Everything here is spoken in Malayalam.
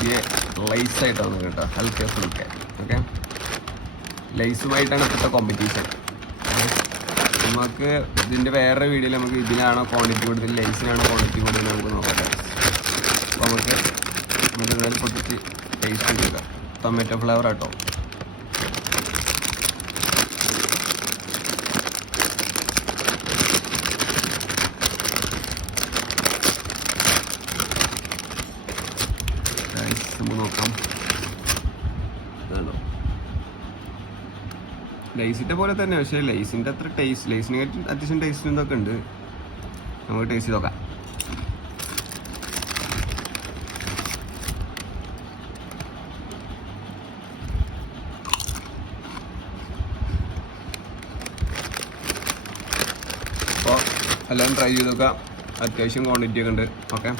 പുതിയ ലൈസായിട്ടാണ് കേട്ടോ, ഹൽക്കെ ഫുൾക്കെ. ഓക്കെ, ലൈസുമായിട്ടാണ് ഇപ്പോഴത്തെ കോമ്പറ്റീഷൻ. നമുക്ക് ഇതിൻ്റെ വേറെ വീഡിയോയിൽ നമുക്ക് ഇതിനാണോ ക്വാണ്ടിറ്റി കൂടുതൽ, ലൈസിനാണോ ക്വാണ്ടിറ്റി കൂടുതൽ നമുക്ക് നോക്കാം. അപ്പോൾ നമുക്ക് എന്തായാലും പൊട്ടിച്ച് ടേസ്റ്റ് കൊടുക്കാം. ടൊമാറ്റോ ഫ്ലേവർ ആട്ടോ. നമുക്ക് നോക്കാം. ലൈസിൻ്റെ പോലെ തന്നെ, പക്ഷേ ലൈസിൻ്റെ അത്ര ടേസ്റ്റ്, ലൈസിനെ അത്യാവശ്യം ടേസ്റ്റ് എന്തൊക്കെ ഉണ്ട്. നമുക്ക് ടേസ്റ്റ് നോക്കാം. അപ്പോൾ എല്ലാം ട്രൈ ചെയ്ത് നോക്കാം. അത്യാവശ്യം ക്വാണ്ടിറ്റി ഒക്കെ ഉണ്ട്. ഓക്കെ.